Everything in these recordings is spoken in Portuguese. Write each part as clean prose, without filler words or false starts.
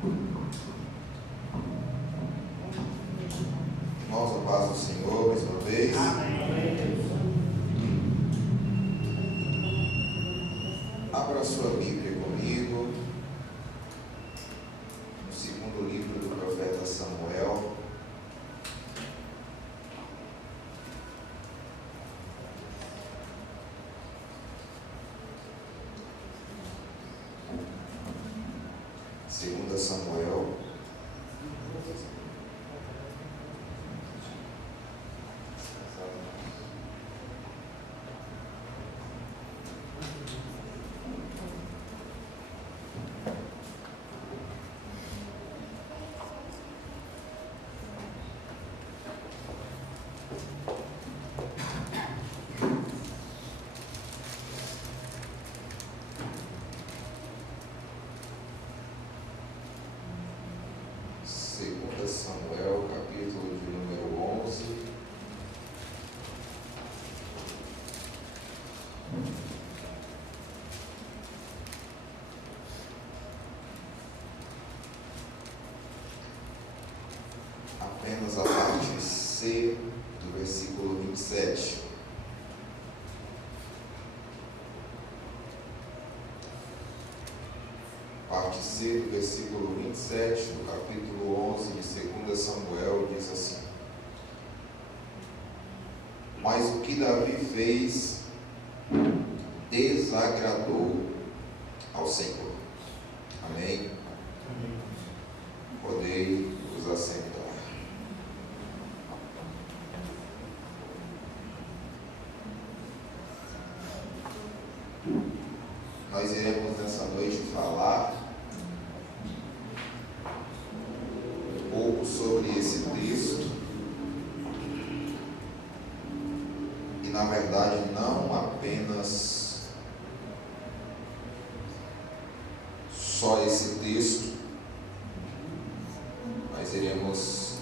Irmãos, a paz do Senhor, mais uma vez. Abra a sua Bíblia comigo, no segundo livro do profeta Samuel. Segunda Samuel. Segunda Samuel, capítulo de número 11. Apenas a parte C do versículo 27. Parte C do versículo 27, do capítulo 11 de 2 Samuel, diz assim: Mas o que Davi fez desagradou ao Senhor. Amém? Podei vos assentar. Nós iremos nessa noite falar um pouco sobre esse texto e, na verdade, não apenas só esse texto, mas iremos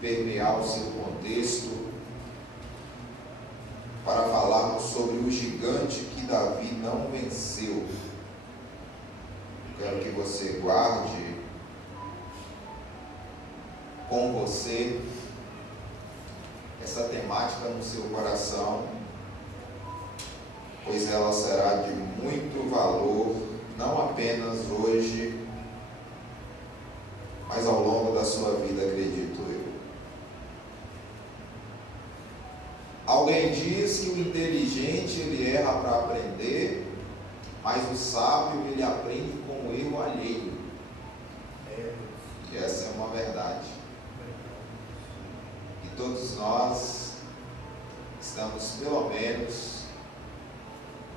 permear o seu contexto para falarmos sobre o gigante que Davi não venceu. Quero que você guarde com você essa temática no seu coração, pois ela será de muito valor, não apenas hoje, mas ao longo da sua vida, acredito eu. Alguém diz que o inteligente ele erra para aprender, mas o sábio ele aprende com o erro alheio. E essa é uma verdade. E todos nós estamos, pelo menos,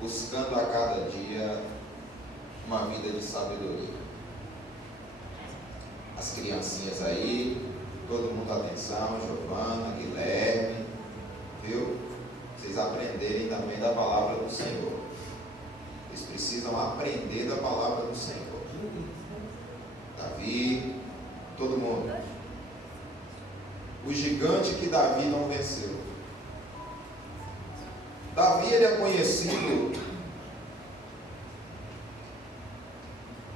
buscando a cada dia uma vida de sabedoria. As criancinhas aí, todo mundo atenção, Giovana, Guilherme, viu? Vocês aprenderem também da palavra do Senhor. Eles precisam aprender da palavra do Senhor. Davi, todo mundo. O gigante que Davi não venceu. Davi ele é conhecido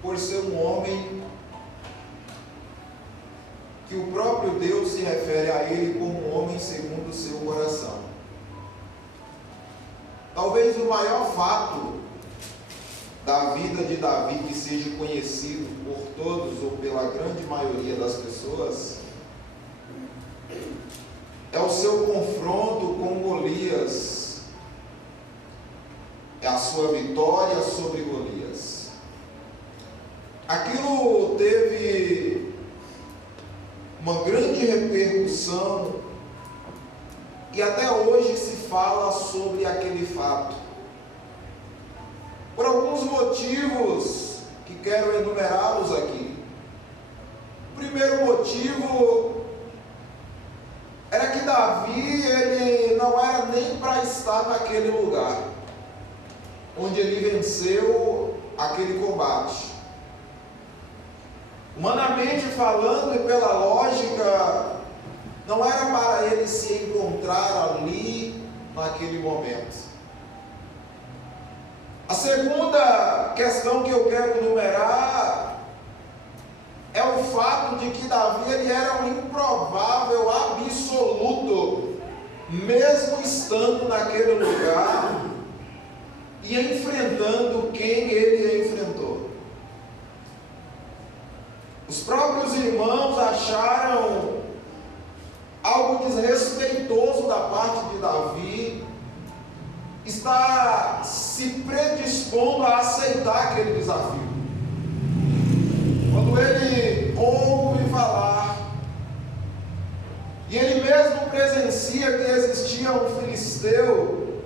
por ser um homem que o próprio Deus se refere a ele como um homem segundo o seu coração. Talvez o maior fato da vida de Davi que seja conhecido por todos ou pela grande maioria das pessoas é o seu confronto com Golias, é a sua vitória sobre Golias. Aquilo teve uma grande repercussão e até hoje se fala sobre aquele fato, por alguns motivos que quero enumerá-los aqui. O primeiro motivo era que Davi ele não era nem para estar naquele lugar onde ele venceu aquele combate. Humanamente falando e pela lógica, não era para ele se encontrar ali naquele momento. A segunda questão que eu quero enumerar o fato de que Davi ele era um improvável absoluto, mesmo estando naquele lugar e enfrentando quem ele enfrentou. Os próprios irmãos acharam algo desrespeitoso da parte de Davi estar se predispondo a aceitar aquele desafio. Quando ele ouve falar, e ele mesmo presencia que existia um filisteu,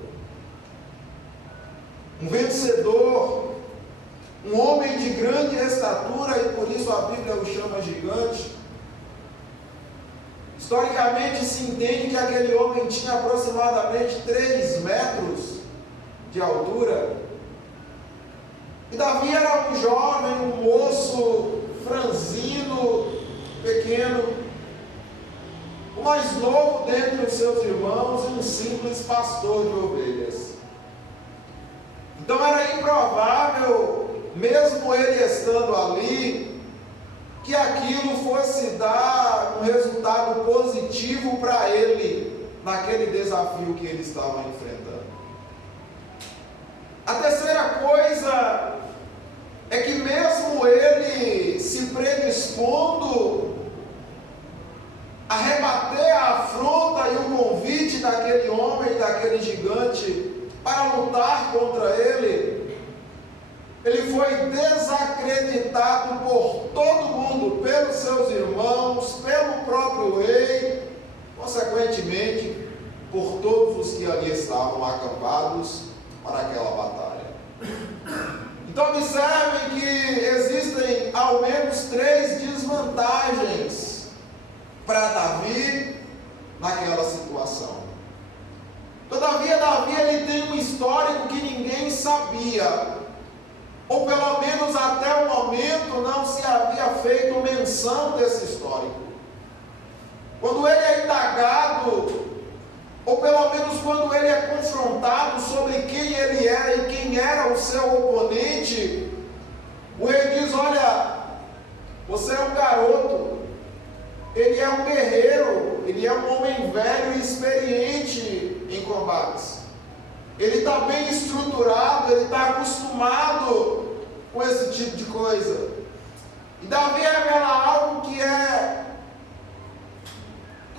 um vencedor, um homem de grande estatura, e por isso a Bíblia o chama gigante. Historicamente se entende que aquele homem tinha aproximadamente 3 metros de altura. E Davi era um jovem, um moço franzino, pequeno, o mais novo dentre os seus irmãos e um simples pastor de ovelhas. Então era improvável, mesmo ele estando ali, que aquilo fosse dar um resultado positivo para ele naquele desafio que ele estava enfrentando. A terceira coisa é que mesmo ele se predispondo a rebater a afronta e o convite daquele homem, daquele gigante, para lutar contra ele, ele foi desacreditado por todo mundo, pelos seus irmãos, pelo próprio rei, consequentemente, por todos os que ali estavam acampados para aquela batalha. Então observem que existem ao menos 3 desvantagens para Davi naquela situação. Todavia, Davi ele tem um histórico que ninguém sabia, ou pelo menos até o momento não se havia feito menção desse histórico. Quando ele é indagado, ou pelo menos quando ele é confrontado sobre quem ele era e quem era o seu oponente, o rei diz: olha, você é um garoto, ele é um guerreiro, ele é um homem velho e experiente em combates. Ele está bem estruturado, ele está acostumado com esse tipo de coisa. E Davi revela algo que é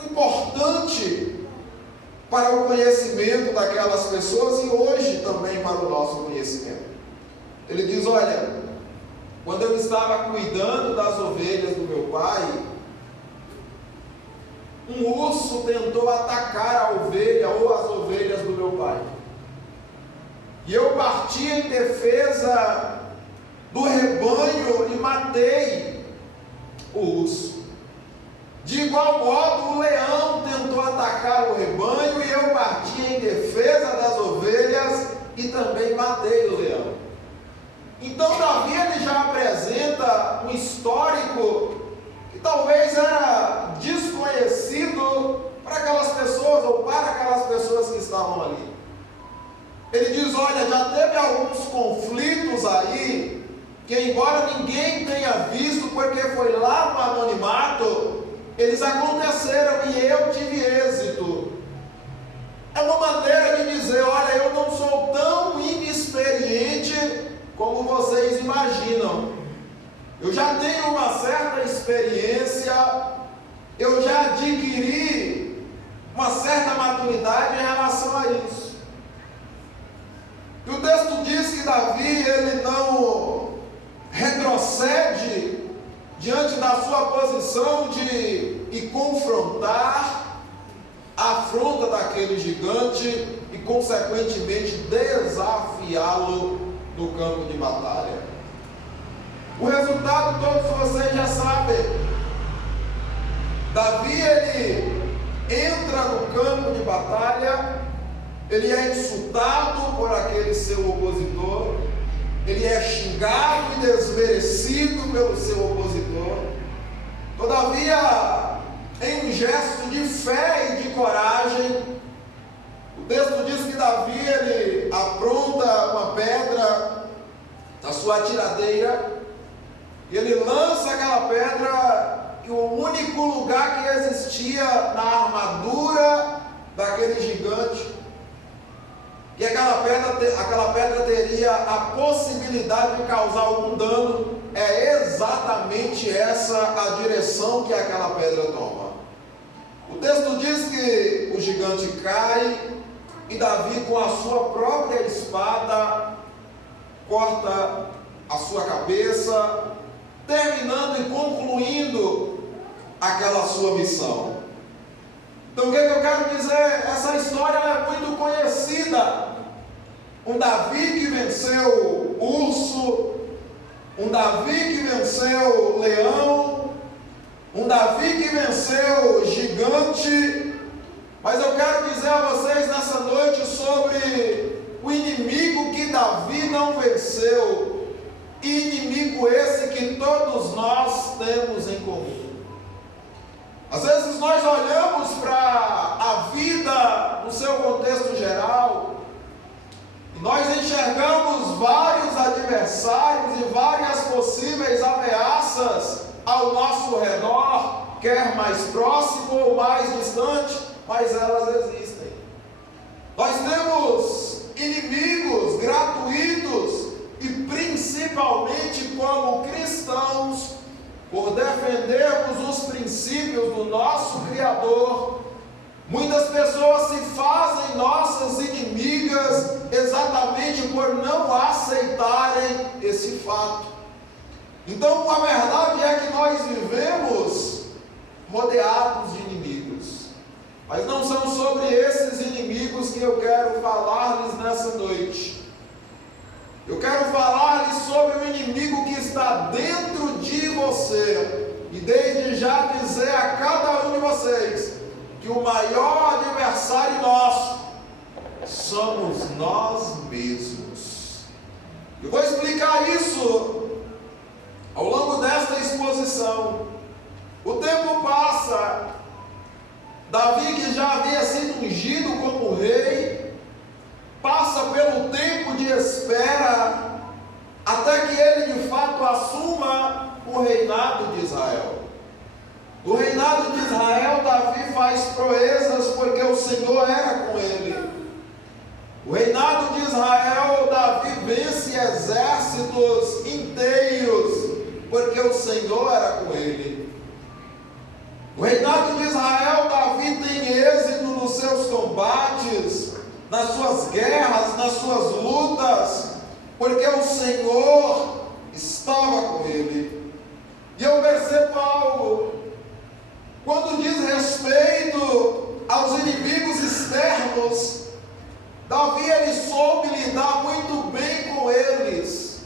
importante para o conhecimento daquelas pessoas e hoje também para o nosso conhecimento. Ele diz: olha, quando eu estava cuidando das ovelhas do meu pai, um urso tentou atacar a ovelha ou as ovelhas do meu pai. E eu parti em defesa do rebanho e matei o urso. De igual modo, o leão tentou atacar o rebanho e eu parti em defesa das ovelhas e também matei o leão. Então Davi ele já apresenta um histórico que talvez era desconhecido para aquelas pessoas ou para aquelas pessoas que estavam ali. Ele diz: olha, já teve alguns conflitos aí, que embora ninguém tenha visto, porque foi lá no anonimato, eles aconteceram e eu tive êxito. É uma maneira de dizer: olha, eu não sou tão inexperiente como vocês imaginam. Eu já tenho uma certa experiência, eu já adquiri uma certa maturidade em relação a isso. E o texto diz que Davi, ele não retrocede diante da sua posição de ir confrontar a afronta daquele gigante e, consequentemente, desafiá-lo no campo de batalha. O resultado todos vocês já sabem. Davi, ele entra no campo de batalha, ele é insultado por aquele seu opositor, ele é xingado e desmerecido pelo seu opositor. Todavia, em um gesto de fé e de coragem, o texto diz que Davi ele apronta uma pedra da sua tiradeira E ele lança aquela pedra, que o único lugar que existia na armadura daquele gigante, que aquela pedra teria a possibilidade de causar algum dano, é exatamente essa a direção que aquela pedra toma. O texto diz que o gigante cai e Davi, com a sua própria espada, corta a sua cabeça, terminando e concluindo aquela sua missão. Então o que eu quero dizer? Essa história é muito conhecida. Um Davi que venceu urso, um Davi que venceu leão, um Davi que venceu gigante. Mas eu quero dizer a vocês nessa noite sobre o inimigo que Davi não venceu, e inimigo esse que todos nós temos em comum. Às vezes nós olhamos para a vida no seu contexto geral e nós enxergamos vários adversários e várias possíveis ameaças ao nosso redor, quer mais próximo ou mais distante, mas elas existem. Nós temos inimigos gratuitos e principalmente como cristãos, por defendermos os princípios do nosso Criador, muitas pessoas se fazem nossas inimigas exatamente por não aceitarem esse fato. Então a verdade é que nós vivemos rodeados de inimigos, mas não são sobre esses inimigos que eu quero falar-lhes nessa noite. Eu quero falar-lhes sobre o inimigo que está dentro de você, e desde já dizer a cada um de vocês que o maior adversário nosso somos nós mesmos. Eu vou explicar isso ao longo desta exposição. O tempo passa, Davi, que já havia sido ungido como rei, passa pelo tempo de espera até que ele de fato assuma o reinado de Israel. Do reinado de Israel, Davi faz proezas porque o Senhor era com ele. O reinado de Israel, Davi vence exércitos inteiros porque o Senhor era com ele. O reinado de Israel, Davi tem êxito nos seus combates, nas suas guerras, nas suas lutas, porque o Senhor estava com ele. E eu percebo algo, quando diz respeito aos inimigos externos, Davi ele soube lidar muito bem com eles,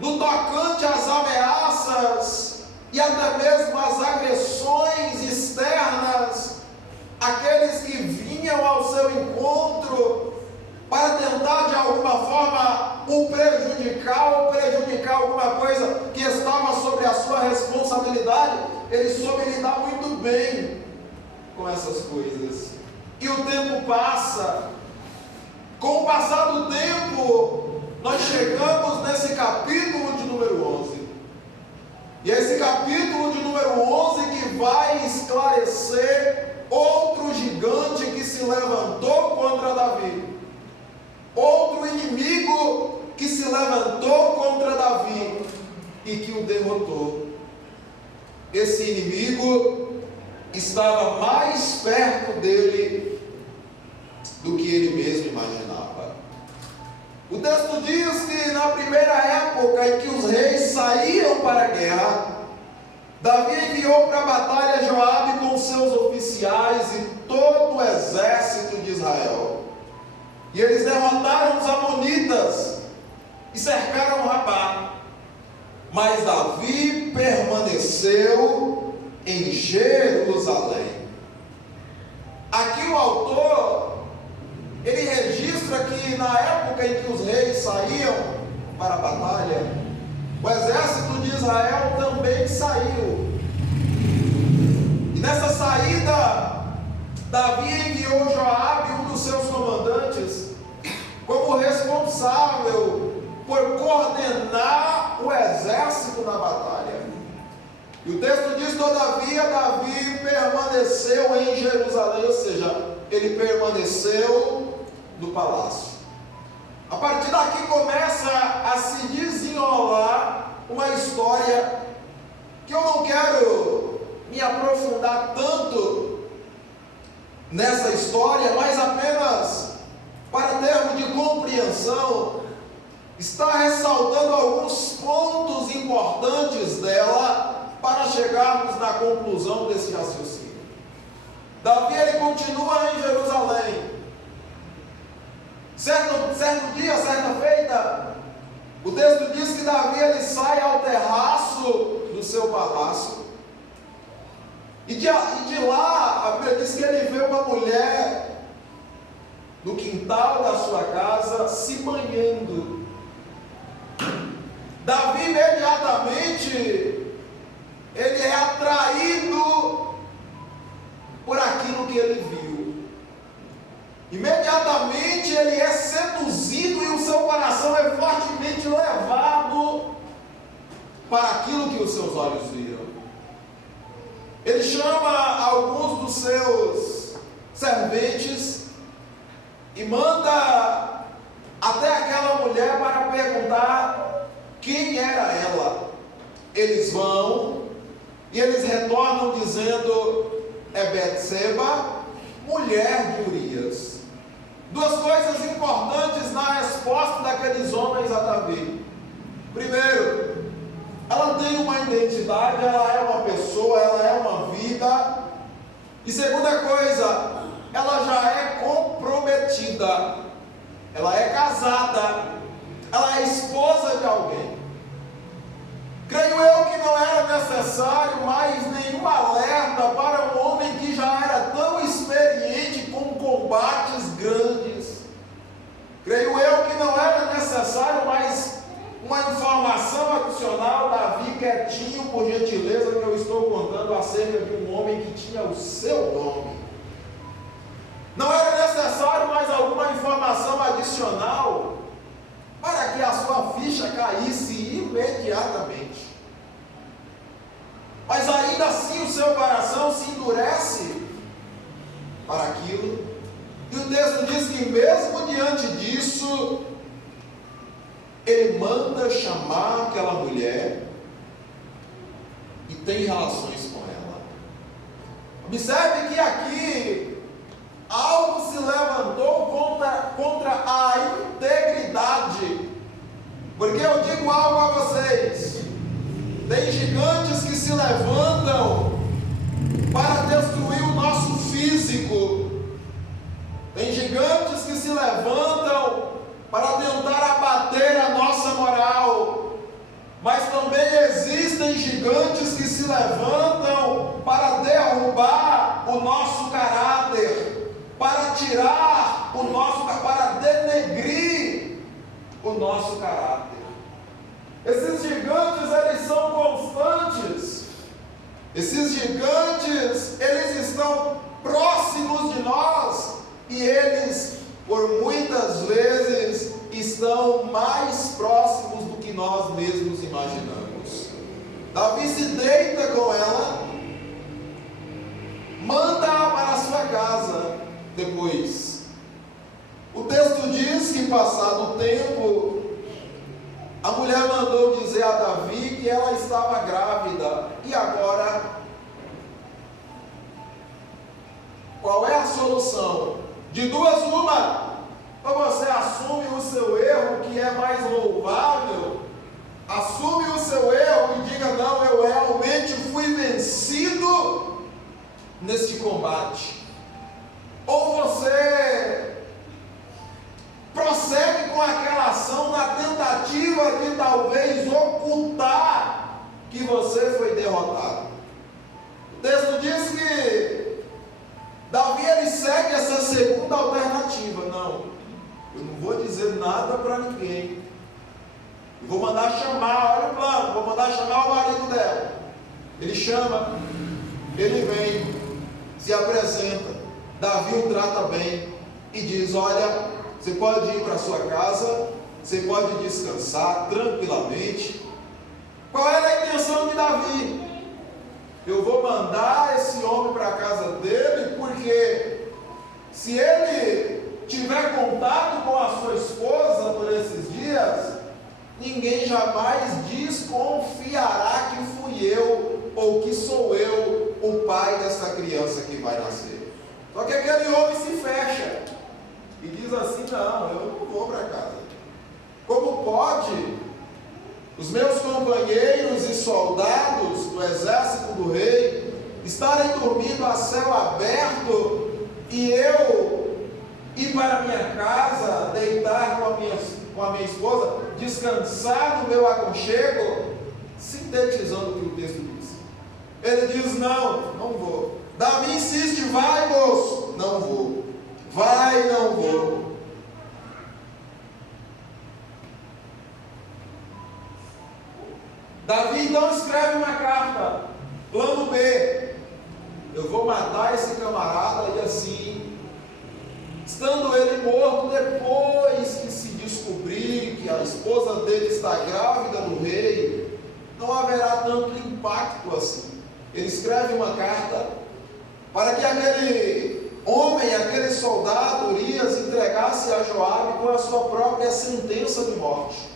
no tocante às ameaças e até mesmo às agressões externas, aqueles que vinham ao seu encontro para tentar de alguma forma o prejudicar ou prejudicar alguma coisa que estava sobre a sua responsabilidade, ele soube lidar muito bem com essas coisas. E o tempo passa. Com o passar do tempo, nós chegamos nesse capítulo de número 11. E é esse capítulo de número 11 que vai esclarecer outro gigante que se levantou contra Davi. Outro inimigo que se levantou contra Davi e que o derrotou. Esse inimigo estava mais perto dele do que ele mesmo imaginava. O texto diz que na primeira época em que os reis saíam para a guerra, Davi enviou para a batalha Joabe com seus oficiais e todo o exército de Israel. E eles derrotaram os amonitas e cercaram Rabá. Mas Davi permaneceu em Jerusalém. Aqui o autor, ele registra que na época em que os reis saíam para a batalha, o exército de Israel também saiu. E nessa saída, Davi enviou Joabe, um dos seus comandantes, como responsável por coordenar o exército exército na batalha. E o texto diz: todavia Davi permaneceu em Jerusalém, ou seja, ele permaneceu no palácio. A partir daqui começa a se desenrolar uma história que eu não quero me aprofundar tanto nessa história, mas apenas para termos de compreensão, está ressaltando alguns pontos importantes dela para chegarmos na conclusão desse raciocínio. Davi, ele continua em Jerusalém. Certo dia, certa feita, o texto diz que Davi, ele sai ao terraço do seu palácio, e de lá, a Bíblia diz que ele vê uma mulher no quintal da sua casa se banhando. Davi imediatamente, ele é atraído por aquilo que ele viu. Imediatamente ele é seduzido e o seu coração é fortemente levado para aquilo que os seus olhos viram. Ele chama alguns dos seus serventes e manda até aquela mulher para perguntar quem era ela. Eles vão e eles retornam dizendo: é Betseba, mulher de Urias. Duas coisas importantes na resposta daqueles homens a Davi. Primeiro, ela tem uma identidade, ela é uma pessoa, ela é uma vida. E segunda coisa, ela já é comprometida, ela é casada, ela é esposa de alguém. Creio eu que não era necessário mais nenhum alerta para um homem que já era tão experiente com combates grandes. Creio eu que não era necessário mais uma informação adicional. Davi, quietinho, por gentileza, que eu estou contando acerca de um homem que tinha o seu nome. Não era necessário mais alguma informação adicional para que a sua ficha caísse imediatamente. Mas ainda assim o seu coração se endurece para aquilo. E o texto diz que mesmo diante disso, ele manda chamar aquela mulher e tem relações com ela. Observe que aqui algo se levantou contra a integridade. Porque eu digo algo a vocês: tem gigantes que se levantam para destruir o nosso físico. Tem gigantes que se levantam para tentar abater a nossa moral. Mas também existem gigantes que se levantam para derrubar o nosso caráter, para tirar o nosso, para denegrir o nosso caráter. Esses gigantes, eles são constantes. Esses gigantes, eles estão próximos de nós e eles, por muitas vezes, estão mais próximos do que nós mesmos imaginamos. Davi se deita com ela, manda-a para a sua casa. Depois, o texto diz que, passado o tempo, a mulher mandou dizer a Davi que ela estava grávida. E agora, qual é a solução? De duas uma: ou você assume o seu erro, que é mais louvável, assume o seu erro e diga: não, eu realmente fui vencido neste combate. Ou você prossegue com aquela ação na tentativa de talvez ocultar que você foi derrotado. O texto diz que Davi, ele segue essa segunda alternativa. Não, eu não vou dizer nada para ninguém. Eu vou mandar chamar, olha o plano, vou mandar chamar o marido dela. Ele chama, ele vem, se apresenta. Davi o trata bem e diz: olha, você pode ir para a sua casa, você pode descansar tranquilamente. eu vou mandar esse homem para a casa dele, porque se ele tiver contato com a sua esposa por esses dias, ninguém jamais desconfiará que fui eu ou que sou eu o pai dessa criança que vai nascer. Só que aquele homem se fecha e diz assim: não, eu não vou para casa. Como pode os meus companheiros e soldados do exército do rei estarem dormindo a céu aberto e eu ir para minha casa, deitar com a minha esposa, descansar no meu aconchego? Sintetizando o que o texto diz, ele diz: não vou. Davi insiste: vai, moço. Não vou. Vai, não vou. Davi então escreve uma carta, plano B: eu vou matar esse camarada, e assim, estando ele morto, depois que se descobrir que a esposa dele está grávida do rei, não haverá tanto impacto assim. Ele escreve uma carta para que aquele homem, aquele soldado Urias, entregasse a Joabe com a sua própria sentença de morte.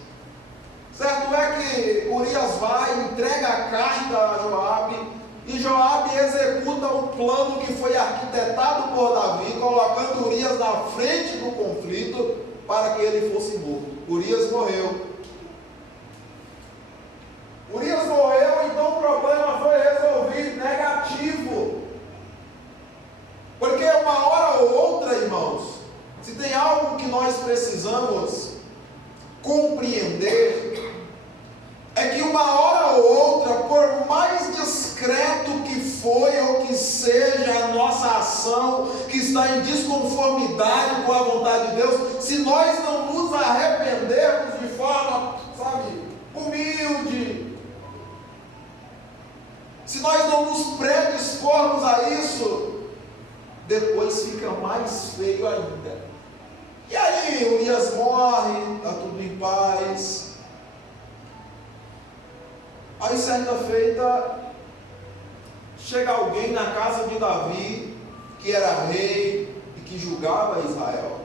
Certo é que Urias vai, entrega a carta a Joabe, e Joabe executa o plano que foi arquitetado por Davi, colocando Urias na frente do conflito para que ele fosse morto. Urias morreu. Então o problema foi resolvido, negativo. Porque uma hora ou outra, irmãos, se tem algo que nós precisamos compreender, é que uma hora ou outra, por mais discreto que foi ou que seja a nossa ação, que está em desconformidade com a vontade de Deus, se nós não nos arrependermos de forma, humilde, se nós não nos predispormos a isso, depois fica mais feio ainda. E aí, Urias morre, está tudo em paz. Aí, certa feita, chega alguém na casa de Davi, que era rei e que julgava Israel.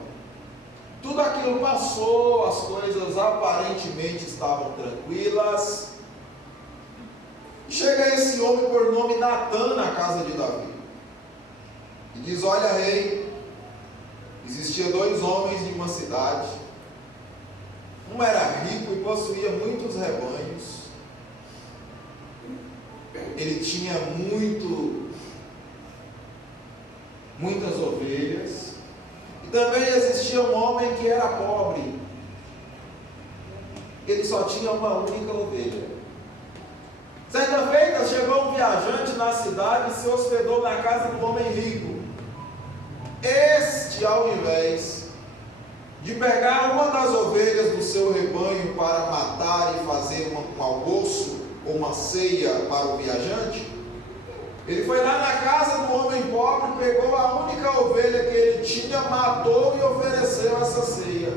Tudo aquilo passou, as coisas aparentemente estavam tranquilas. Chega esse homem por nome Natã na casa de Davi e diz: olha, rei, existia 2 homens de uma cidade. Um era rico e possuía muitos rebanhos. Ele tinha muitas ovelhas. E também existia um homem que era pobre. Ele só tinha uma única ovelha. Certa feita, chegou um viajante na cidade e se hospedou na casa do homem rico. Este, ao invés de pegar uma das ovelhas do seu rebanho para matar e fazer um almoço ou uma ceia para o viajante, ele foi lá na casa do homem pobre, pegou a única ovelha que ele tinha, matou e ofereceu essa ceia.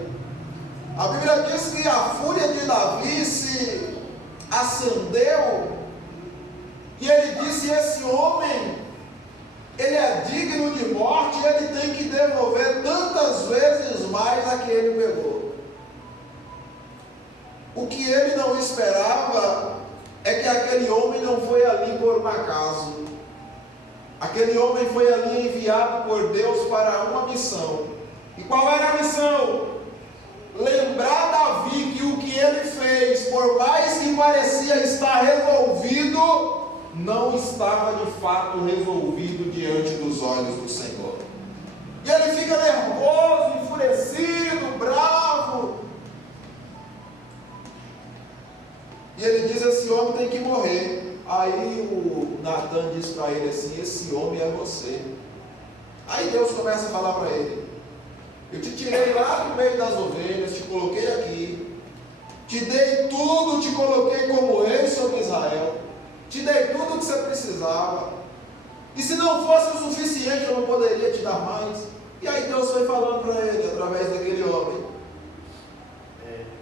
A Bíblia diz que a fúria de Davi se acendeu e ele disse: esse homem, ele é digno de morte, ele tem que devolver tantas vezes mais a que ele pegou. O que ele não esperava é que aquele homem não foi ali por um acaso. Aquele homem foi ali enviado por Deus para uma missão. E qual era a missão? Lembrar Davi que o que ele fez, por mais que parecia estar resolvido, não estava de fato resolvido diante dos olhos do Senhor. E ele fica nervoso, enfurecido, bravo. E ele diz: esse homem tem que morrer. Aí o Natã diz para ele assim: esse homem é você. Aí Deus começa a falar para ele: eu te tirei lá do meio das ovelhas, te coloquei aqui, te dei tudo, te coloquei como rei sobre Israel, te dei tudo o que você precisava, e se não fosse o suficiente eu não poderia te dar mais. E aí Deus foi falando para ele através daquele homem: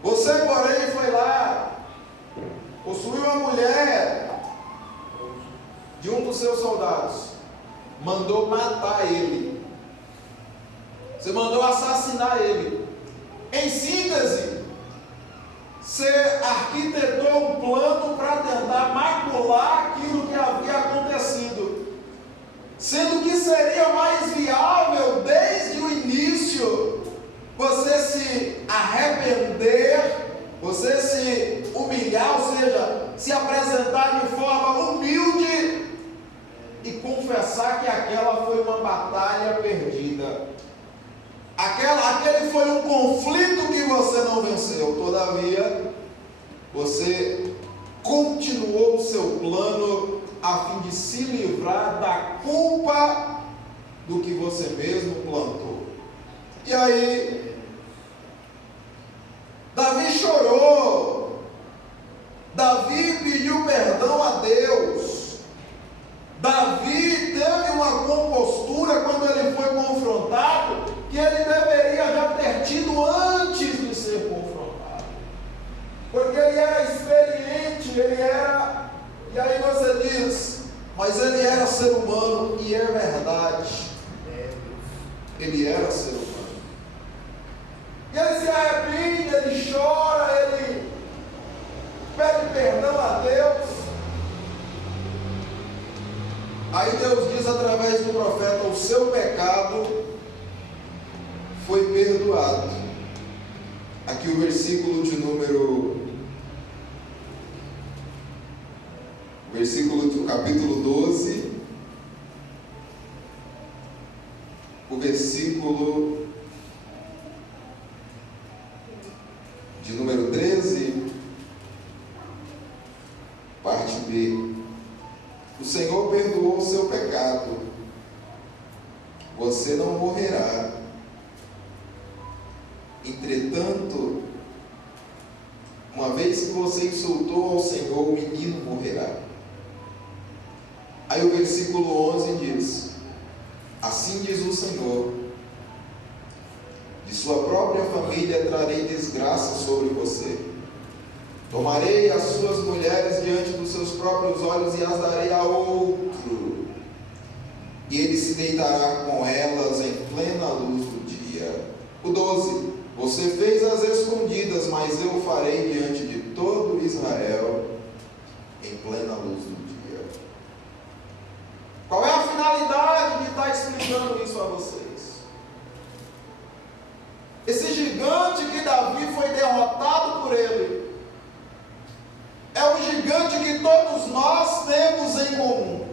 você porém foi lá, possuiu uma mulher de um dos seus soldados, mandou matar ele. Você mandou assassinar ele. Em síntese, você arquitetou um plano para tentar macular aquilo que havia acontecido, sendo que seria mais viável desde o início você se arrepender, você se humilhar, ou seja, se apresentar de forma humilde e confessar que aquela foi uma batalha perdida. Aquele foi um conflito que você não venceu. Todavia, você continuou o seu plano a fim de se livrar da culpa do que você mesmo plantou. E aí, Davi chorou. Davi pediu perdão a Deus. Davi teve uma compostura quando ele foi confrontado que ele deveria já ter tido antes de ser confrontado, porque ele era experiente, ele era, e aí você diz, mas ele era ser humano, e é verdade, ele era ser humano, e ele se arrepende, ele chora, ele pede perdão a Deus. Aí Deus diz através do profeta: o seu pecado foi perdoado. Aqui o versículo de número, versículo do capítulo 12, o versículo de número 13, parte B. O Senhor perdoou o seu pecado, você não morrerá. Entretanto, uma vez que você insultou ao Senhor, o menino morrerá. Aí o versículo 11 diz: assim diz o Senhor, de sua própria família trarei desgraça sobre você. Tomarei as suas mulheres diante dos seus próprios olhos e as darei a outro, e ele se deitará com elas em plena luz do dia. O 12: você fez as escondidas, mas eu o farei diante de todo Israel em plena luz do dia. Qual é a finalidade de estar explicando isso a vocês? Esse gigante que Davi foi derrotado por ele é um gigante que todos nós temos em comum.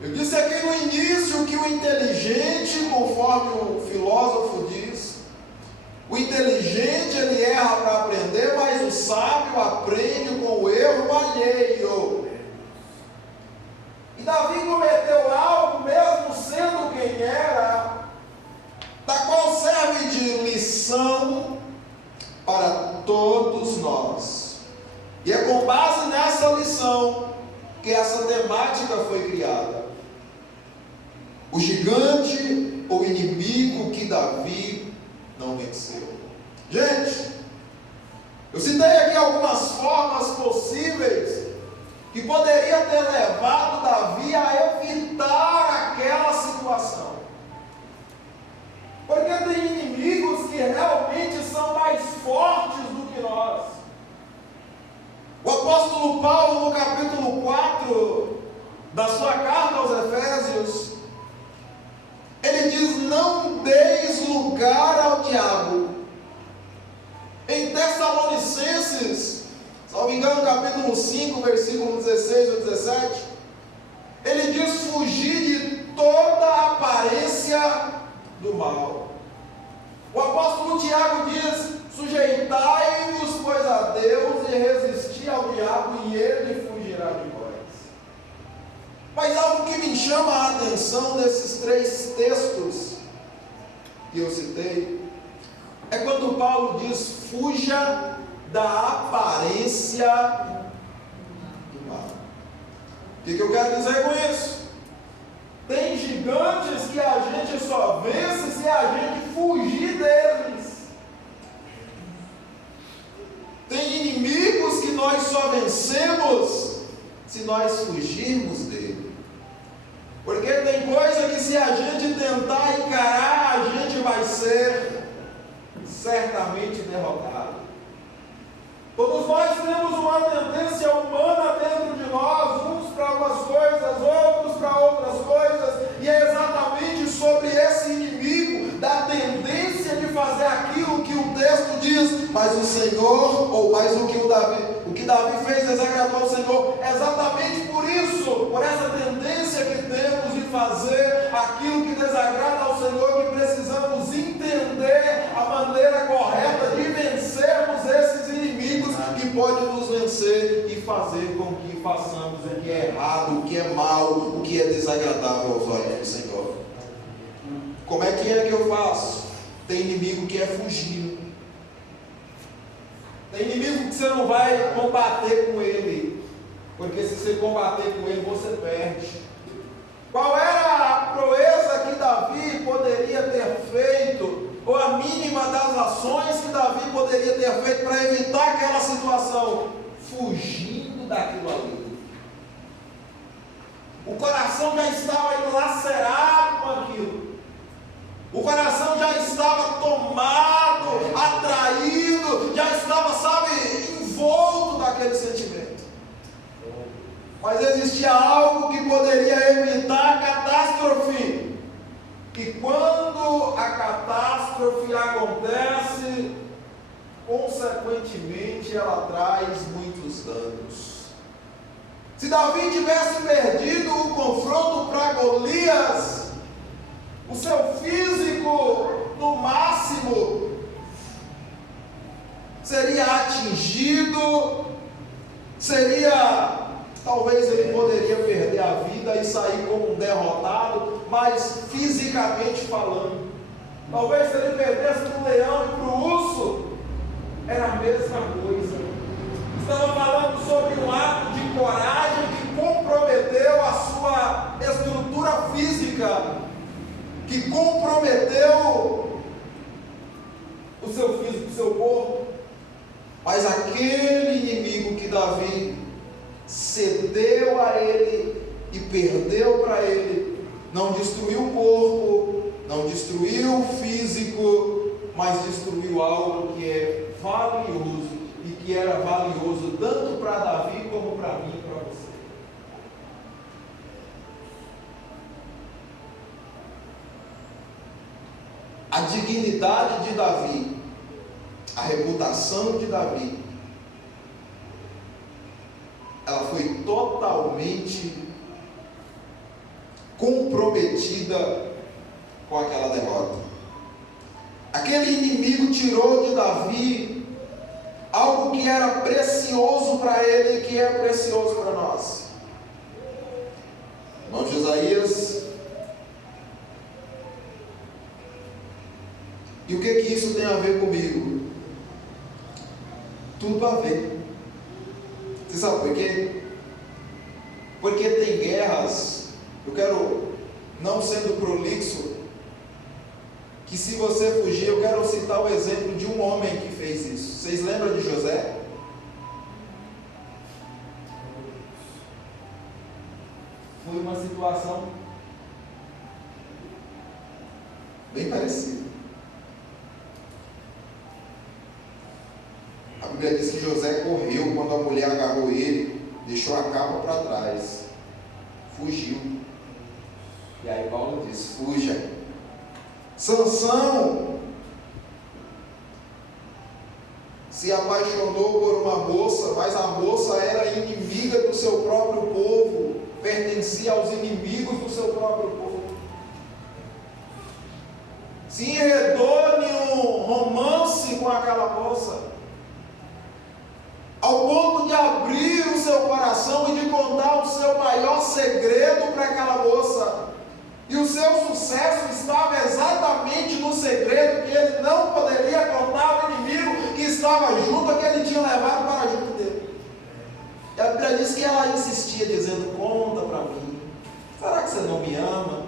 Eu disse aqui no início que o inteligente, conforme o filósofo diz, o inteligente ele erra para aprender, mas o sábio aprende com o erro alheio. E Davi cometeu algo, mesmo sendo quem era, da qual serve de lição para todos nós. E é com base nessa lição que essa temática foi criada. O gigante ou inimigo que Davi não venceu. Gente, eu citei aqui algumas formas possíveis que poderia ter levado Davi a evitar aquela situação. Porque tem inimigos que realmente são mais fortes do que nós. O apóstolo Paulo, no capítulo 4 da sua carta aos Efésios, ele diz: não deis lugar ao diabo. Em Tessalonicenses, salvo engano, capítulo 5, versículo 16 ou 17, ele diz: fugir de toda aparência do mal. O apóstolo Tiago diz: sujeitai-vos, pois, a Deus, e resisti ao diabo, e ele fugirá de vós. Mas algo que me chama a atenção desses três textos que eu citei é quando Paulo diz: fuja da aparência do mal. O que eu quero dizer com isso? Tem gigantes que a gente só vence se a gente fugir deles. Tem inimigos que nós só vencemos se nós fugirmos dele. Porque tem coisa que se a gente tentar encarar, a gente vai ser certamente derrotado. Todos nós temos uma tendência humana dentro de nós, uns para umas coisas, outros para outras coisas, e é exatamente sobre esse inimigo, da tendência de fazer aquilo que o texto diz, mas o Senhor, ou mais o que Davi fez desagradou ao Senhor, exatamente por isso, por essa tendência que temos de fazer aquilo que desagrada ao Senhor, que precisamos entender a maneira correta de vencermos esses inimigos que podem nos vencer e fazer com que façamos o que é errado, o que é mal, o que é desagradável aos olhos do Senhor. Como é que eu faço? Tem inimigo que é fugir. Tem inimigo que você não vai combater com ele, porque se você combater com ele, você perde. Qual era a proeza que Davi poderia ter feito, ou a mínima das ações que Davi poderia ter feito para evitar aquela situação? Fugindo daquilo ali. O coração já estava enlacerado com aquilo. O coração já estava tomado, atraído, já estava, envolto daquele sentimento. Mas existia algo que poderia evitar a catástrofe. E quando a catástrofe acontece, consequentemente ela traz muitos danos. Se Davi tivesse perdido o confronto para Golias, o seu físico, no máximo, seria atingido, talvez ele poderia perder a vida e sair como um derrotado, mas fisicamente falando, talvez se ele perdesse para o leão e para o urso, era a mesma coisa. Estamos falando sobre um ato de coragem que comprometeu a sua estrutura física, que comprometeu o seu físico, o seu corpo. Mas aquele inimigo que Davi cedeu a ele e perdeu para ele, não destruiu o corpo, não destruiu o físico, mas destruiu algo que é valioso e que era valioso tanto para Davi como para mim e para você. A dignidade de Davi, a reputação de Davi, ela foi totalmente comprometida com aquela derrota. Aquele inimigo tirou de Davi algo que era precioso para ele e que é precioso para nós. Irmão Josias, e o que isso tem a ver comigo? Tudo a ver. Você sabe por quê? Porque tem guerras, eu quero, não sendo prolixo, que se você fugir, eu quero citar o exemplo de um homem que fez isso. Vocês lembram de José? Foi uma situação bem parecida. A Bíblia diz que José correu quando a mulher agarrou ele, deixou a capa para trás, fugiu. E aí Paulo diz: fuja. Sansão se apaixonou por uma moça, mas a moça era inimiga do seu próprio povo, pertencia aos inimigos do seu próprio povo. Se enredou em um romance com aquela moça, ao ponto de abrir o seu coração e de contar o seu maior segredo para aquela moça. E o seu sucesso estava exatamente no segredo que ele não poderia contar ao inimigo que estava junto, que ele tinha levado para junto dele. E a Bíblia diz que ela insistia, dizendo: conta para mim. Será que você não me ama?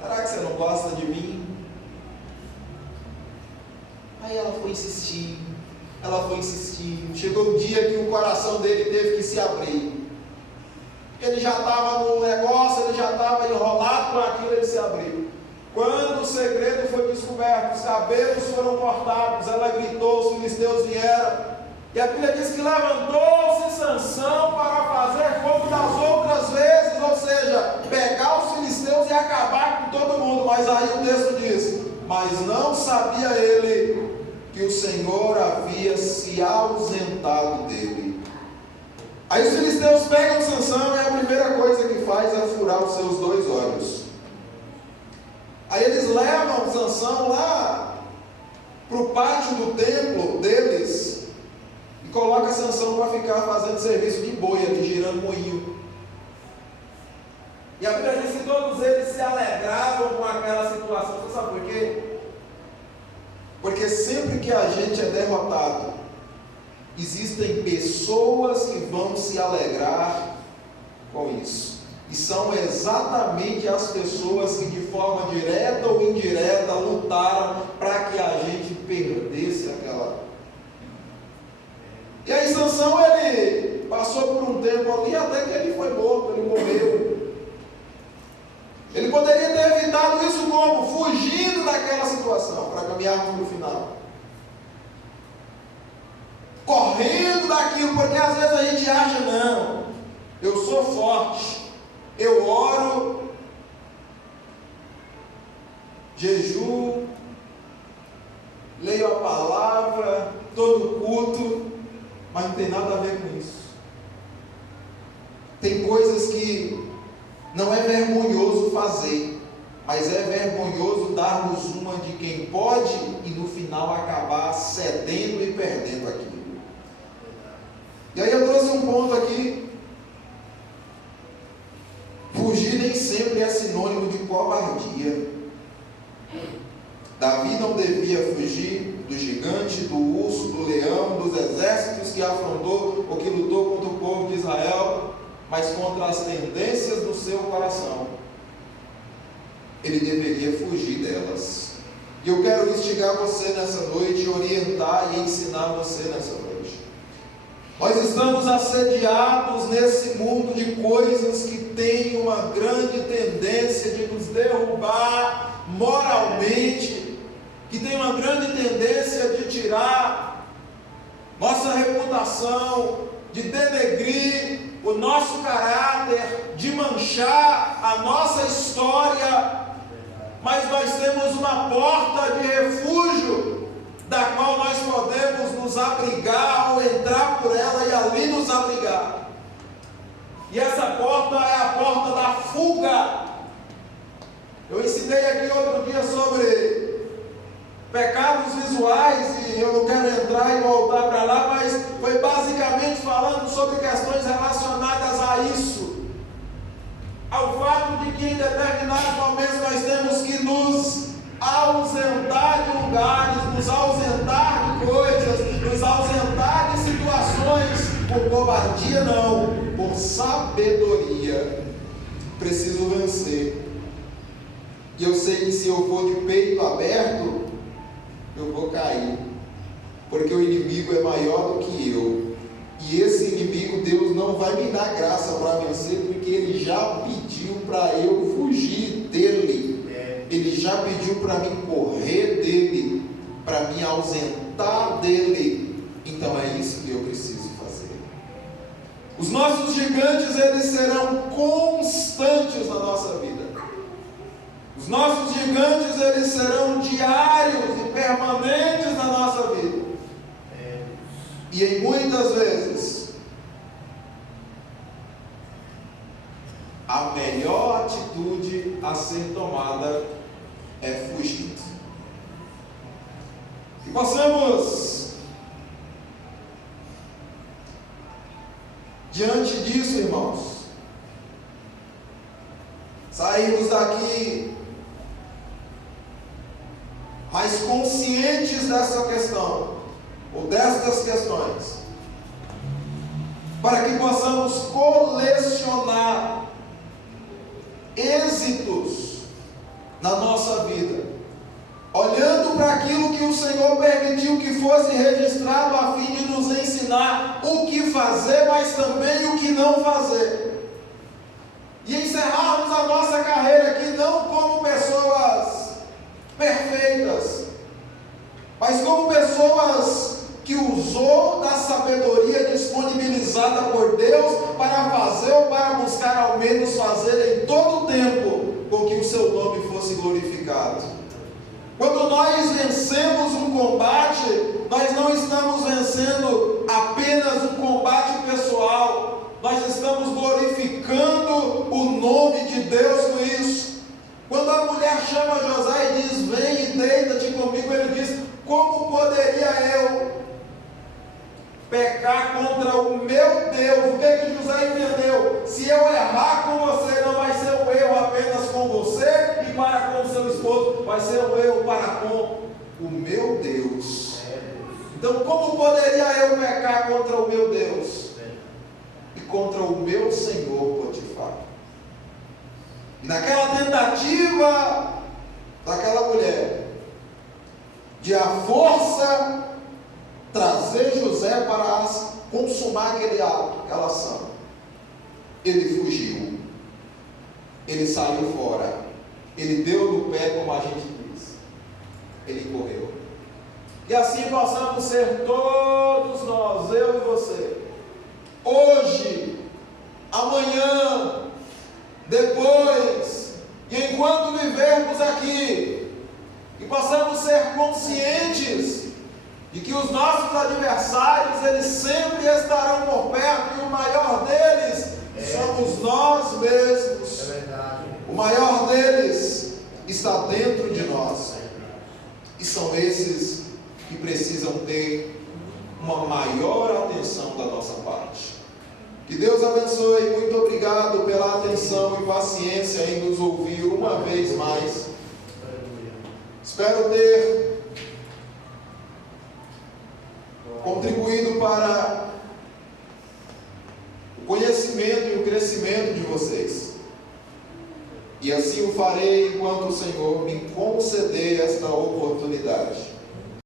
Será que você não gosta de mim? Aí ela foi insistindo. Chegou um dia que o coração dele teve que se abrir. ele já estava no negócio, ele já estava enrolado com aquilo, ele se abriu. Quando o segredo foi descoberto, os cabelos foram cortados, ela gritou, os filisteus vieram. E a Bíblia diz que levantou-se Sansão para fazer como das outras vezes, ou seja, pegar os filisteus e acabar com todo mundo. Mas aí o texto diz: mas não sabia ele que o Senhor havia se ausentado dele. Aí os filisteus pegam Sansão e a primeira coisa que faz é furar os seus 2 olhos. Aí eles levam Sansão lá para o pátio do templo deles e coloca Sansão para ficar fazendo serviço de boi ali, girando moinho. E a Bíblia diz que todos eles se alegravam com aquela situação. Você sabe por quê? Porque sempre que a gente é derrotado, existem pessoas que vão se alegrar com isso. E são exatamente as pessoas que de forma direta ou indireta lutaram para que a gente perdesse aquela. E aí Sansão, ele passou por um tempo ali até que ele foi morto, ele morreu. Ele poderia ter evitado isso como? Fugindo daquela situação, para caminharmos para o final. Correndo daquilo, porque às vezes a gente acha, não, eu sou forte, eu oro, jejuo, leio a palavra, todo culto, mas não tem nada a ver com isso. Tem coisas que não é vergonhoso fazer, mas é vergonhoso darmos uma de quem pode e no final acabar cedendo e perdendo aquilo. E aí eu trouxe um ponto aqui. Fugir nem sempre é sinônimo de covardia. Davi não devia fugir do gigante, do urso, do leão, dos exércitos que afrontou ou que lutou contra o povo de Israel, mas contra as tendências do seu coração. Ele deveria fugir delas. E eu quero instigar você nessa noite, orientar e ensinar você nessa noite. Nós estamos assediados nesse mundo de coisas que têm uma grande tendência de nos derrubar moralmente, que tem uma grande tendência de tirar nossa reputação, de denegrir o nosso caráter, de manchar a nossa história. Mas nós temos uma porta de refúgio, da qual nós podemos nos abrigar ou entrar por ela e ali nos abrigar. E essa porta é a porta da fuga. Eu ensinei aqui outro dia sobre pecados visuais e eu não quero entrar e voltar para lá, mas foi basicamente falando sobre questões relacionadas a isso. Ao fato de que em determinados momentos nós temos que nos ausentar de lugares, nos ausentar de coisas, nos ausentar de situações, por covardia não, por sabedoria. Preciso vencer. E eu sei que se eu for de peito aberto, eu vou cair, porque o inimigo é maior do que eu. E esse inimigo Deus não vai me dar graça para vencer, porque Ele já pediu para eu fugir dele. Ele já pediu para mim correr dele, para me ausentar dele. Então é isso que eu preciso fazer. Os nossos gigantes, eles serão constantes na nossa vida. Os nossos gigantes, eles serão diários e permanentes na nossa vida. E em muitas vezes, a melhor atitude a ser tomada é fugir. Que possamos, diante disso, irmãos, sairmos daqui mais conscientes dessa questão, ou destas questões, para que possamos colecionar êxitos na nossa vida, olhando para aquilo que o Senhor permitiu que fosse registrado a fim de nos ensinar o que fazer, mas também o que não fazer. e encerrarmos a nossa carreira aqui não como pessoas perfeitas, mas como pessoas que usou da sabedoria disponibilizada por Deus para fazer ou para buscar ao menos fazer em todo o tempo com que o seu nome fosse glorificado. Quando nós vencemos um combate, nós não estamos vencendo apenas um combate pessoal, nós estamos glorificando o nome de Deus com isso. Quando a mulher chama José e diz: vem e deita-te comigo, ele diz: como poderia eu pecar contra o meu Deus? O que José entendeu? Se eu errar com você, não vai ser um erro apenas com você e para com o seu esposo, vai ser um erro para com o meu Deus. Então, como poderia eu pecar contra o meu Deus e contra o meu Senhor Potifar? E naquela tentativa daquela mulher de a força trazer José para consumar aquele ato, aquela ação, ele fugiu, ele saiu fora, ele deu no pé, como a gente diz, ele correu. E assim possamos ser todos nós, eu e você, hoje, amanhã, depois, e enquanto vivermos aqui, e possamos ser conscientes de que os nossos adversários, eles sempre estarão por perto, e o maior deles somos nós mesmos. É verdade. O maior deles está dentro de nós, e são esses que precisam ter uma maior atenção da nossa parte. Que Deus abençoe. Muito obrigado pela atenção e paciência em nos ouvir uma vez mais. Espero ter contribuído para o conhecimento e o crescimento de vocês. E assim o farei enquanto o Senhor me conceder esta oportunidade.